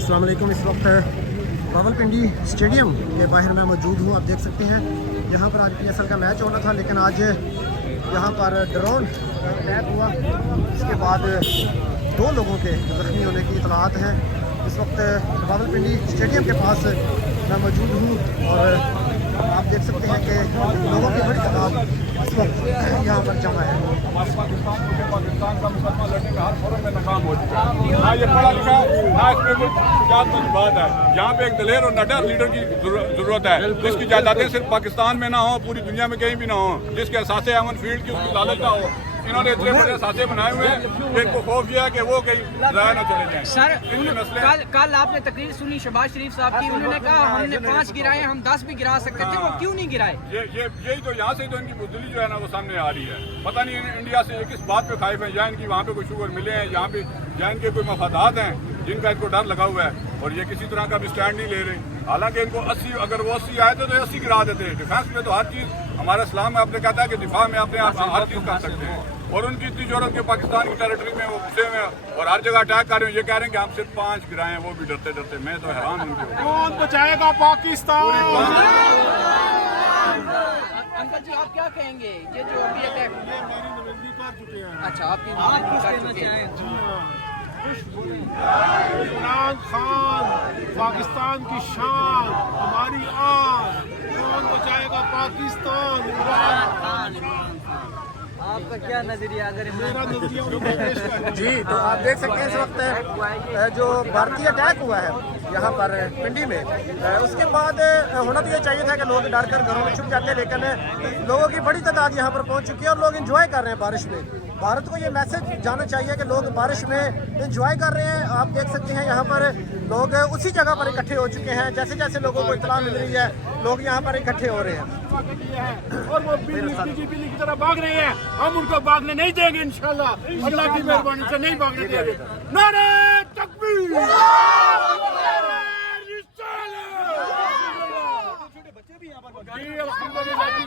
अस्सलाम वालेकुम। इस वक्त रावलपिंडी स्टेडियम के बाहर मैं मौजूद हूँ। आप देख सकते हैं यहाँ पर आज PSL का मैच होना था, लेकिन आज यहाँ पर ड्रोन अटैक हुआ। इसके बाद 2 लोगों के जख्मी होने की इतलात है। इस वक्त रावलपिंडी स्टेडियम के पास मैं मौजूद हूँ और आप देख सकते हैं कि लोगों की बड़ी तादाद इस वक्त यहाँ पर जमा है। हमारे पाकिस्तान का मुसलमान लड़ने में हर फोरम में नाकाम हो चुका है। ना ये पढ़ा लिखा है, ना इसमें कोई जात की बात है। यहाँ पे एक दलेर और नडर लीडर की जरूरत है, जिसकी जायदादें सिर्फ पाकिस्तान में ना हो, पूरी दुनिया में कहीं भी ना हो, जिसके असासे अमन फील्ड की उसकी लालच ना हो। इन्होंने इतने बड़े साथे बनाए हुए हैं कि इनको खौफ यह है कि वो कहीं ज़ाया न चले जाएं। सर कल आपने तकरीर सुनी शहबाज शरीफ साहब की, उन्होंने कहा हमने 5 गिराए, हम 10 भी गिरा सकते थे, वो क्यों नहीं गिराए? यही तो यहाँ से तो इनकी बुजदली जो है ना वो सामने आ रही है। पता नहीं इंडिया से ये किस बात पे खाइफ है, या इनकी वहाँ पे कोई शुगर मिले हैं, यहाँ पे या इनके कोई मफादात हैं जिनका इनको डर लगा हुआ है, और ये किसी तरह का भी स्टैंड नहीं ले रहे। हालांकि इनको 80 अगर वो 80 आए थे तो 80 गिरा देते हैं। डिफेंस में तो हर चीज़ हमारा इस्लाम में आपने कहता है कि दिफा में अपने आप हर चीज़ कर सकते हैं, और उनकी इतनी जरूरत के पाकिस्तान की टेरिटरी में वो घुसे हुए हैं और हर जगह अटैक कर रहे हैं। ये कह रहे हैं कि हम सिर्फ 5 गिराए हैं, वो भी डरते डरते। मैं तो हैरान हूँ। कौन बचाएगा पाकिस्तान? अंकल जी आप क्या कहेंगे? ये जो अभी अटैक, ये मेरी नजदीक कर चुके हैं। अच्छा आपकी कर चुके हैं। जी हाँ, इमरान खान पाकिस्तान की शान, हमारी आन। कौन बचाएगा पाकिस्तान? इमरान खान। आपका क्या नजरिया? अगर मेरा नजरिया उनको पेश कर। जी, तो आप देख सकते हैं इस वक्त जो भारतीय अटैक हुआ है यहाँ पर पिंडी में, उसके बाद होना तो ये चाहिए था कि लोग डर कर घरों में छुप जाते, लेकिन लोगों की बड़ी तादाद यहाँ पर पहुँच चुकी है और लोग एंजॉय कर रहे हैं बारिश में। भारत को ये मैसेज जाना चाहिए कि लोग बारिश में एंजॉय कर रहे हैं। आप देख सकते हैं यहाँ पर लोग उसी जगह पर इकट्ठे हो चुके हैं। जैसे जैसे लोगों को इत्तला मिल रही है, लोग यहाँ पर इकट्ठे हो रहे हैं और वो बिल्ली की तरह भाग रहे हैं। हम उनको भागने नहीं देंगे इंशाल्लाह, अल्लाह की मेहरबानी से नहीं भागने देंगे। नारे तकबीर!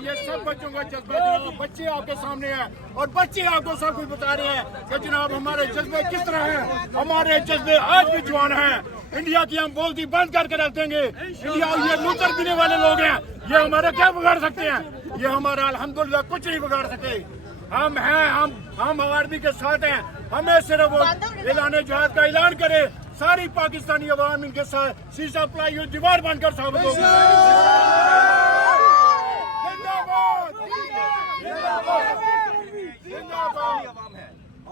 ये सब बच्चों का जज्बा जनाब, बच्चे आपके सामने हैं और बच्चे आपको सब कुछ बता रहे हैं कि जनाब हमारे जज्बे किस तरह हैं। हमारे जज्बे आज भी जवान हैं। इंडिया की हम बोलती बंद करके रख देंगे। इंडिया ये लूटर पीने वाले लोग हैं, ये हमारा क्या बिगाड़ सकते हैं? ये हमारा अल्हम्दुलिल्लाह कुछ नहीं बिगाड़ सके। हम हैं, हम आर्मी के साथ हैं। हमें सिर्फ वो ऐलान जिहाद का ऐलान करे, सारी पाकिस्तानी अवाम इनके साथ शीशा प्लाई और दीवार बनकर साबित होगी।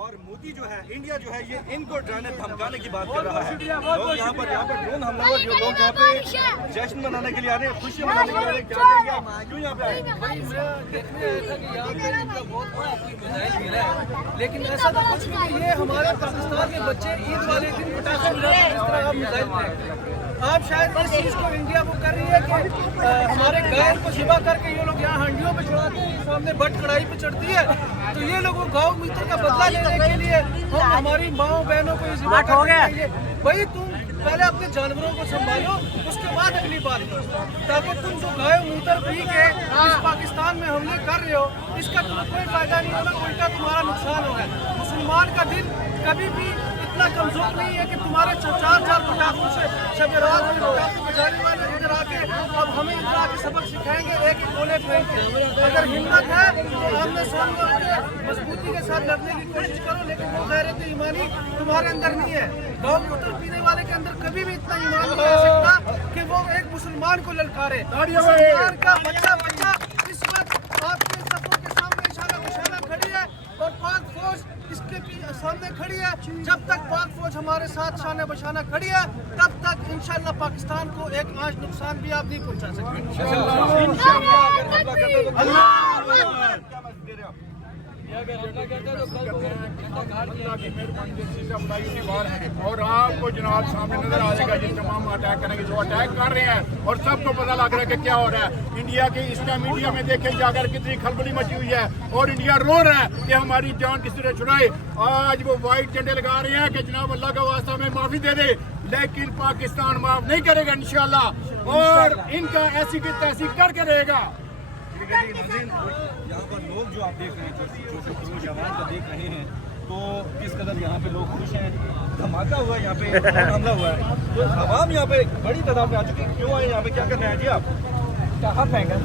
और मोदी जो है, इंडिया जो है, ये इनको डराने धमकाने की बात कर रहा है। लोग यहाँ पर ड्रोन हमलावर जो लोग यहाँ पे जश्न मनाने के लिए आ रहे हैं, खुशी मनाने के लिए आ रहे हैं, क्या कहेंगे आप? क्यों यहाँ पे आए? लेकिन ऐसा तो कुछ भी नहीं है। हमारे पाकिस्तान के बच्चे ईद वाले दिन पटाखे उड़ाते हैं, इस तरह आप मिसाइल फेंकते हैं। आप शायद इस चीज़ को इंडिया को कर रही है कि हमारे गाय को ज़िबा करके ये लोग यहाँ हांडियों पे चढ़ाते हैं, सामने बट कढ़ाई पे चढ़ती है, तो ये लोगों गाँव मित्र का बदला लेने के लिए हम हमारी माओ बहनों को ज़िबा करके भाई तुम पहले अपने जानवरों को संभालो, उसके बाद अगली बात करो। ताकि तुम जो गाय मूत्र पी के इस पाकिस्तान में हमले कर रहे हो, इसका तुम्हें कोई फायदा नहीं होगा, उल्टा तुम्हारा नुकसान होगा। मुसलमान का दिल कभी भी इतना कमजोर नहीं है कि तुम्हारे 4 पटाखों से शब रात में पटाखे बजाने वाले इधर आके अब हमें इधर आके सबक सिखाएंगे, एक ही गोले फेंकेंगे। अगर हिम्मत है तो हमने सामने आके मजबूती के साथ लड़ने की कोशिश करो, लेकिन वो गैरत ईमानी तुम्हारे अंदर नहीं है। गाँव मूत्र पीने वाले के अंदर कभी भी इतना ईमान नहीं आ सकता कि वो एक मुसलमान को ललकारे। मुसलमान का बच्चा इस वक्त आपके सफों के सामने इशारा खड़ी है और पाक फौज इसके सामने खड़ी है। जब तक पाक फौज हमारे साथ शान बशाना खड़ी है, तब तक इंशाल्लाह पाकिस्तान को एक आंच नुकसान भी आप नहीं पहुंचा सकते। और आपको जनाब सामने नजर आ जाएगा जिस तमाम अटैक करेंगे, जो अटैक कर रहे हैं, और सबको पता लग रहा है कि क्या हो रहा है। इंडिया के इस्लाम मीडिया में देखें जाकर कितनी खलबली मची हुई है, और इंडिया रो रहा है कि हमारी जान किस तरह छुड़ाए। आज वो व्हाइट झंडे लगा रहे हैं कि जनाब अल्लाह का वास्ता में माफी दे दे, लेकिन पाकिस्तान माफ नहीं करेगा इंशाल्लाह, और इनका ऐसी की तैसी करके रहेगा। यहाँ पर लोग जो आप देख रहे हैं, जो जवान का देख रहे हैं, तो किस कदर यहाँ पे लोग खुश हैं। धमाका हुआ है यहाँ पे, ड्रोन हमला हुआ है, तो आवाम यहाँ पे बड़ी तादाद में आ चुकी है। क्यों आए यहाँ पे, क्या करने आए जी आप? कहाँ फेंका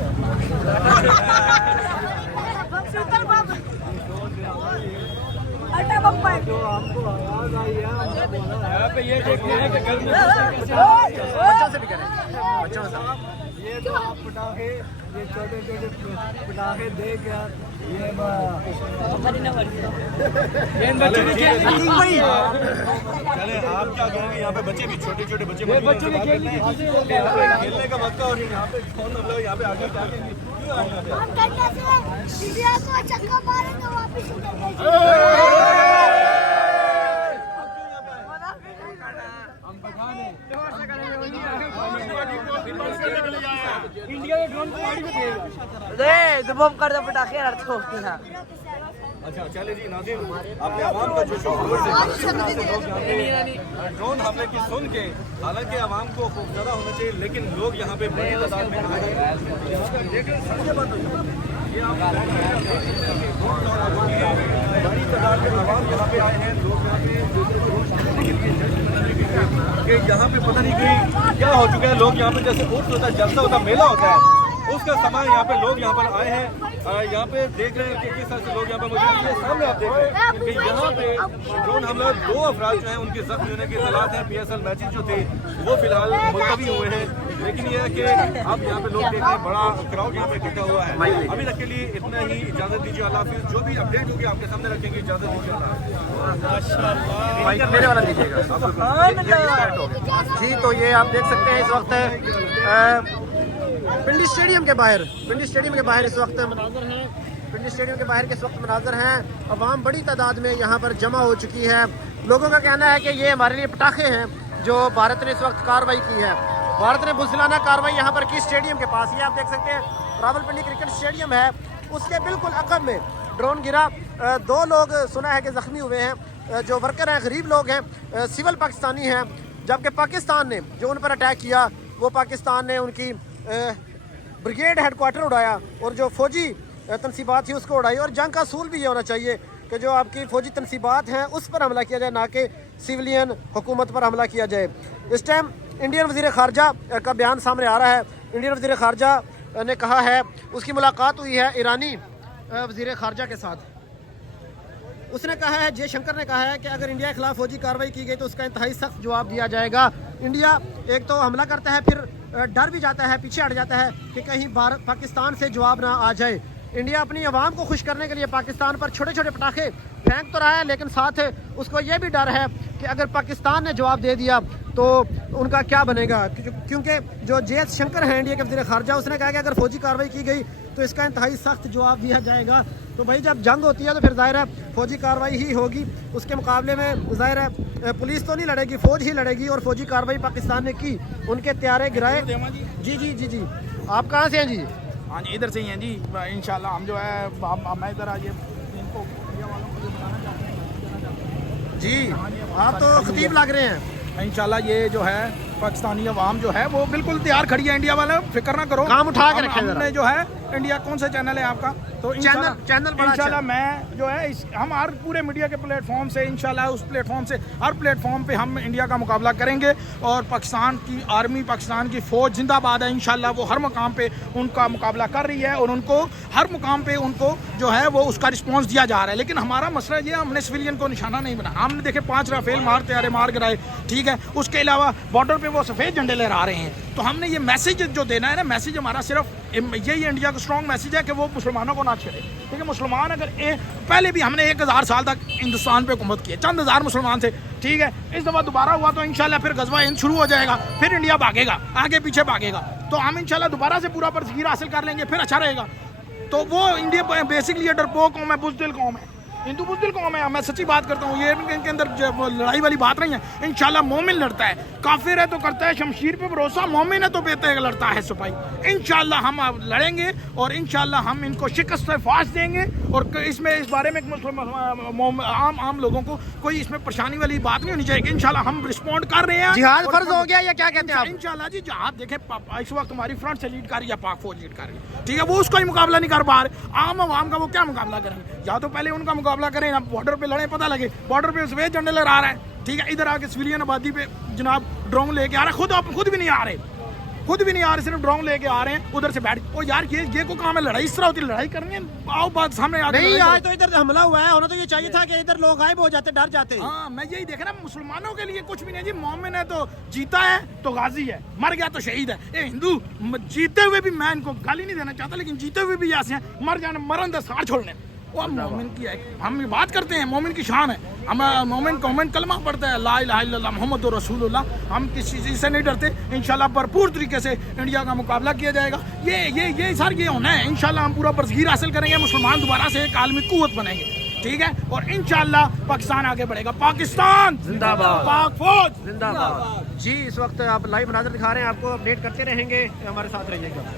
जो हमको आवाज आई है यहाँ पे ये देखते हैं कि घर में बच्चों से भी करें, बच्चों से। ये तो पटाखे, ये छोटे छोटे पटाखे देख यार ये चले आप क्या कहेंगे? यहाँ पे बच्चे भी, छोटे छोटे बच्चे खेलने का मौका, और यहाँ पे कौन मतलब यहाँ पे आगे क्या कहेंगे? क्यों आए यहाँ पे? इंडिया को चक्का मारेंगे वापिस उतर अच्छा चले जी नाज़रीन, आपने आवाम का जो शोर से ड्रोन हमले की सुन के, हालांकि आवाम को खौफजदा होना चाहिए, लेकिन लोग यहाँ पे बड़ी तादाद में देख रहे हैं। सबसे बात ये आप बड़ी तादाद में आवाम यहाँ पे आए हैं, लोग यहाँ पे कि यहाँ पे पता नहीं कि क्या हो चुका है। लोग यहाँ पे जैसे उर्स होता है, जलसा होता, मेला होता है, उसका सामान यहाँ पे लोग यहाँ पर आए हैं। यहाँ पे देख रहे हैं कि किस तरह से लोग यहाँ पे मौजूद हैं। सामने आप देख रहे हैं कि यहाँ पे ड्रोन हमला, 2 अफराद जो हैं उनके जख्मी होने के हालात हैं। PSL मैचेस जो थे वो फिलहाल मुलतवी हुए हैं, लेकिन ये है कि अब यहाँ पे लोग देख रहे हैं बड़ा क्राउड यहाँ पे इकट्ठा हुआ है। अभी तक के लिए इतना ही, इजाजत दीजिए, अल्लाह हाफिज़। जो भी अपडेट होगी आपके सामने रखेंगे, इजाजत दीजिए। मेरे वाला दीजिएगा जी। तो ये आप देख सकते हैं इस वक्त पिंडी स्टेडियम के बाहर, पिंडी स्टेडियम के बाहर इस वक्त मनाजर हैं, पिंडी स्टेडियम के बाहर के इस वक्त मनाजर हैं। अवाम बड़ी तादाद में यहाँ पर जमा हो चुकी है। लोगों का कहना है कि ये हमारे लिए पटाखे हैं जो भारत ने इस वक्त कार्रवाई की है। भारत ने बुज़दिलाना कार्रवाई यहाँ पर की स्टेडियम के पास, ये आप देख सकते हैं रावलपिंडी क्रिकेट स्टेडियम है, उसके बिल्कुल अकब में ड्रोन गिरा। 2 लोग सुना है कि ज़ख्मी हुए हैं, जो वर्कर हैं, गरीब लोग हैं, सिविल पाकिस्तानी हैं। जबकि पाकिस्तान ने जो उन पर अटैक किया, वो पाकिस्तान ने उनकी ब्रिगेड हेडक्वार्टर उड़ाया और जो फ़ौजी तनसीबात थी उसको उड़ाई। और जंग का असूल भी ये होना चाहिए कि जो आपकी फ़ौजी तनसीबात हैं उस पर हमला किया जाए, ना कि सिविलियन हुकूमत पर हमला किया जाए। इस टाइम इंडियन वज़ीर ख़ारजा का बयान सामने आ रहा है। इंडियन वज़ीर ख़ारजा ने कहा है, उसकी मुलाकात हुई है ईरानी वज़ीर ख़ारजा के साथ। उसने कहा है, जयशंकर ने कहा है कि अगर इंडिया के खिलाफ फौजी कार्रवाई की गई तो उसका इंतहाई सख्त जवाब दिया जाएगा। इंडिया एक तो हमला करता है, फिर डर भी जाता है, पीछे हट जाता है कि कहीं भारत पाकिस्तान से जवाब ना आ जाए। इंडिया अपनी आवाम को खुश करने के लिए पाकिस्तान पर छोटे छोटे पटाखे फेंक तो रहा है, लेकिन साथ उसको ये भी डर है कि अगर पाकिस्तान ने जवाब दे दिया तो उनका क्या बनेगा। क्योंकि जो JS शंकर हैं इंडिया के वज़ीर ख़ारजा, उसने कहा कि अगर फौजी कार्रवाई की गई तो इसका इंतहाई सख्त जवाब दिया जाएगा। तो भाई जब जंग होती है तो फिर ज़ाहिर है फौजी कार्रवाई ही होगी। उसके मुकाबले में ज़ाहिर है पुलिस तो नहीं लड़ेगी, फ़ौज ही लड़ेगी। और फौजी कार्रवाई पाकिस्तान ने की, उनके त्यारे गिराए। जी जी जी जी, आप कहाँ से हैं जी? हाँ जी, इधर से ही हैं जी। इंशाल्लाह हम जो है मैं इधर आज इनको मीडिया वालों को बताना चाहते हैं जी, आप तो खतीब लग रहे हैं। इंशाल्लाह ये जो है पाकिस्तानी अवाम जो है वो बिल्कुल तैयार खड़ी है। इंडिया वाले फिक्र ना करो, काम उठा के रखें। हमने जो है इंडिया, कौन सा चैनल है आपका? तो चैनल बड़ा इंशाल्लाह मैं जो है हम हर पूरे मीडिया के प्लेटफॉर्म से, इंशाल्लाह उस प्लेटफॉर्म से, हर प्लेटफॉर्म पे हम इंडिया का मुकाबला करेंगे। और पाकिस्तान की आर्मी, पाकिस्तान की फ़ौज जिंदाबाद है। इंशाल्लाह वो हर मुकाम पे उनका मुकाबला कर रही है और उनको हर मुकाम पे उनको जो है वो उसका रिस्पॉन्स दिया जा रहा है। लेकिन हमारा मसला ये, हमने सिविलियन को निशाना नहीं बना। हमने देखे 5 राफेल तैयारे मार गिराए, ठीक है। उसके अलावा बॉर्डर पे वो सफ़ेद झंडे लहरा रहे हैं। तो हमने ये मैसेज जो देना है ना, मैसेज हमारा सिर्फ यही इंडिया का स्ट्रॉन्ग मैसेज है कि वो मुसलमानों को ना छेड़े, ठीक है। मुसलमान अगर पहले भी हमने 1000 साल तक हिंदुस्तान पे हुकूमत की है, चंद हज़ार मुसलमान थे, ठीक है। इस दफ़ा दोबारा हुआ तो इंशाल्लाह फिर गज़वा हिंद शुरू हो जाएगा, फिर इंडिया भागेगा, आगे पीछे भागेगा। तो हम इंशाल्लाह दोबारा से पूरा परसगीर हासिल कर लेंगे, फिर अच्छा रहेगा। तो वो इंडिया बेसिकली डरपोक कौम है, बुज़दिल कौम है, हिंदू बुज़दिल कौम है। मैं सच्ची बात करता हूँ, ये इनके अंदर लड़ाई वाली बात नहीं है। इंशाल्लाह मोमिन लड़ता है, काफिर है तो करता है शमशीर पे भरोसा, मोमिन है तो बेहतर लड़ता है सिपाही। इंशाल्लाह हम लड़ेंगे और इंशाल्लाह हम इनको शिकस्त फाश देंगे اور اس میں اس بارے میں عام لوگوں کو کوئی اس میں پریشانی والی بات نہیں ہونی چاہیے کہ انشاءاللہ ہم رسپونڈ کر رہے ہیں. جہاد فرض ہو گیا یا کیا کہتے ہیں آپ؟ انشاءاللہ جی جہاد دیکھیں اس وقت ہماری فرنٹ سے لیڈ کر رہی ہے پاک فوج لیڈ کر رہی ہے, ٹھیک ہے, وہ اس کا ہی مقابلہ نہیں کر پا رہے. عام عوام کا وہ کیا مقابلہ کریں گے؟ یا تو پہلے ان کا مقابلہ کریں, نا بارڈر پہ لڑیں, پتہ لگے بارڈر پہ سفید جھنڈے لہرا رہا ہے, ٹھیک ہے, ادھر آ کے سویلین آبادی پہ جناب ڈرون لے کے آ رہا ہے, خود بھی نہیں آ رہے, صرف ڈرون لے کے آ رہے ہیں ادھر سے بیٹھ. او یار یہ کو کام ہے لڑائی, اس طرح ہوتی ہے لڑائی کرنی ہے, آؤ بات سامنے آ نہیں, آج تو ادھر حملہ ہوا ہے, ہونا تو یہ چاہیے تھا کہ ادھر لوگ غائب ہو جاتے, ڈر جاتے. ہاں میں یہی دیکھ رہا ہوں, مسلمانوں کے لیے کچھ بھی نہیں جی. مومن ہے تو جیتا ہے تو غازی ہے, مر گیا تو شہید ہے. یہ ہندو جیتے ہوئے بھی, میں ان کو گالی نہیں دینا چاہتا, لیکن جیتے ہوئے بھی ایسے ہیں, مر جانے مرن دے سار چھوڑنے. وہ مومن کی ہے, ہم یہ بات کرتے ہیں, مومن کی شان ہے. ہم مومن کلمہ پڑھتا ہے لا الہ الا اللہ محمد رسول اللہ. ہم کسی چیز سے نہیں ڈرتے. انشاءاللہ بھرپور طریقے سے انڈیا کا مقابلہ کیا جائے گا. یہ سر یہ ہونا ہے. انشاءاللہ ہم پورا برصغیر حاصل کریں گے, مسلمان دوبارہ سے ایک عالمی قوت بنیں گے, ٹھیک ہے, اور انشاءاللہ پاکستان آگے بڑھے گا. پاکستان زندہ باد, پاک فوج زندہ باد. جی اس وقت آپ لائیو مناظر دکھا رہے ہیں, آپ کو اپڈیٹ کرتے رہیں گے, ہمارے ساتھ رہیے گا.